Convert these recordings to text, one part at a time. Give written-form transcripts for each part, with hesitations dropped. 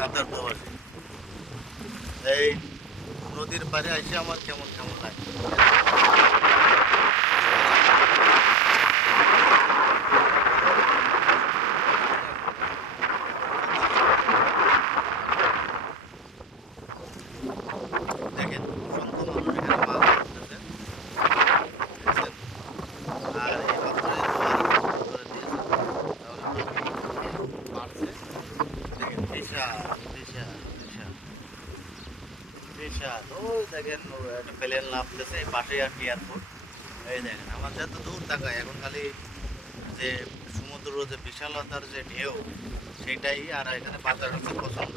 কাতার প্রবাসী। এই নদীর পাড়ে এসে আমার কেমন কেমন লাগে। দেখেন অসংখ্য মানুষ এখানে মাছ ধরতেছে, দেখছেন? আর এই পাথরে জোয়ার করে দিয়েছে, তাহলে তো মারছে। দেখেন বিশাল বিশাল বিশাল বিশাল। ওই দেখেন একটা প্লেন নামতেছে, এই পাশেই আর কি এয়ারপোর্ট। এই দেখেন আমার যত দূর তাকায় এখন খালি যে সমুদ্র যে বিশালতার যে ঢেউ সেটাই। আর এখানে বাতাস হচ্ছে প্রচণ্ড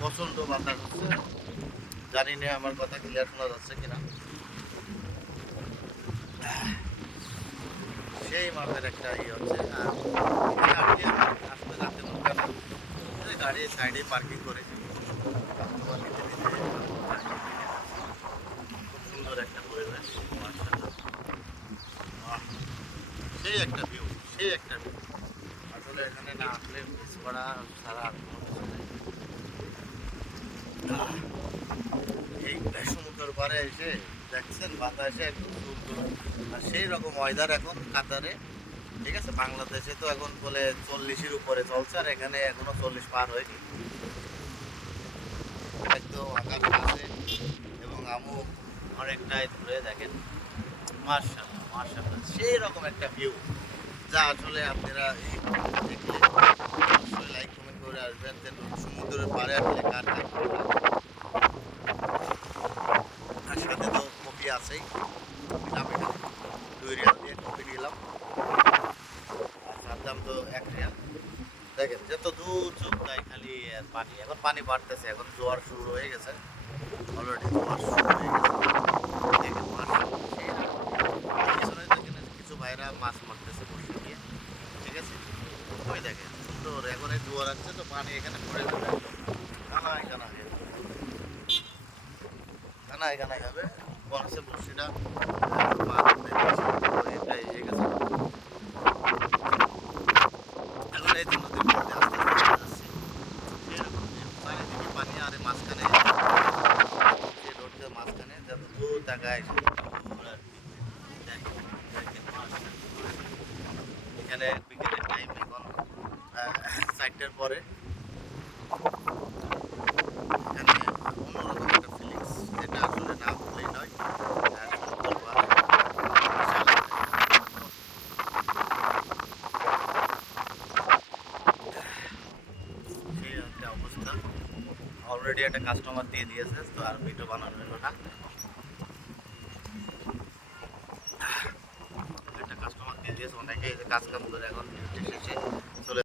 প্রচণ্ড বাতাস হচ্ছে। জানি না আমার কথা ক্লিয়ার শোনা যাচ্ছে কিনা। সেই মাপের একটা ইয়ে হচ্ছে। আর গাড়ি আমার আসলে রাতে উঠবে না, গাড়ি সাইডে পার্কিং করেছি। কাস্টমার নিতে নিতে খুব সুন্দর একটা পরিবেশ, মাশাআল্লাহ। বাহ, সেই একটা ভিউ, সেই একটা ভিউ। আসলে এখানে না আসলে মিস করা ছাড়া আর কোনো কিছু নেই। এই সমুদ্রের পাড়ে এসে দেখছেন বাতাসে একদম সুন্দর। আর সেই রকম ওয়েদার এখন কাতারে। ঠিক আছে, বাংলাদেশে তো এখন বলে 40-এর উপরে চলছে, আর এখানে এখনো 40 পার হয়নি। একদম আকাশ আছে এবং আমু অনেকটাই দূরে। দেখেন মার্শাল্লাহ মার্শাল্লাহ, সেই রকম একটা ভিউ যা আসলে আপনারা এই দেখলে অবশ্যই লাইক কমেন্ট করে আসবেন যে সমুদ্রের পাড়ে আসলে কার কার ভালো লাগে। আর সাথে তো কফি আছেই, নিলাম এখানে 2 রিয়াল দিয়ে কফি নিলাম। আর চার দাম তো 1 রিয়াল। দেখেন যত দূর চোখ যায় খালি আর পানি। এখন পানি বাড়তেছে, এখন জোয়ার শুরু হয়ে গেছে, অলরেডি জোয়ার শুরু হয়ে গেছে। দেখেন মাশাআল্লাহ, সেই রকম। আর পিছনে দেখেন এই যে কিছু ভাইরা মাছ মারতেছে বসে দিয়ে। ঠিক আছে, ওই দেখেন সুন্দর। এখন এই জোয়ার আসছে তো পানি এখানে পড়ে যাবে একদম কানায় কানায় হয়ে যাবে, কানায় কানায় হবে। মনে হচ্ছে বড়শিটা মাছ বেরিয়েছে, তো এটা এসে গেছে। এখন এই যে নদীর মধ্যে আস্তে আস্তে চলে যাচ্ছে, এরকম view। চারিদিকে পানি, আর এই মাঝখানে যে রোডটার মাঝখানে যত দূর তাকায় সুন্দর আর কি। দেখেন দেখেন মাশাআল্লাহ। এখানে বিকেলের টাইম এখন 4টার পরে। এখানে অন্যরকম একটা ফিলিংস, যেটা আসলে না বললেই নয়। সমুদ্রের পাড়ে বিশাল একটা ভিউ। সেই একটা অবস্থা। অলরেডি একটা কাস্টমার দিয়ে দিয়েছে, তো আর ভিডিও বানানো হলো না। একটা কাস্টমার দিয়ে দিয়েছে, অনেকে এই যে কাজ কাম করে এখন ডিউটি শেষে চলে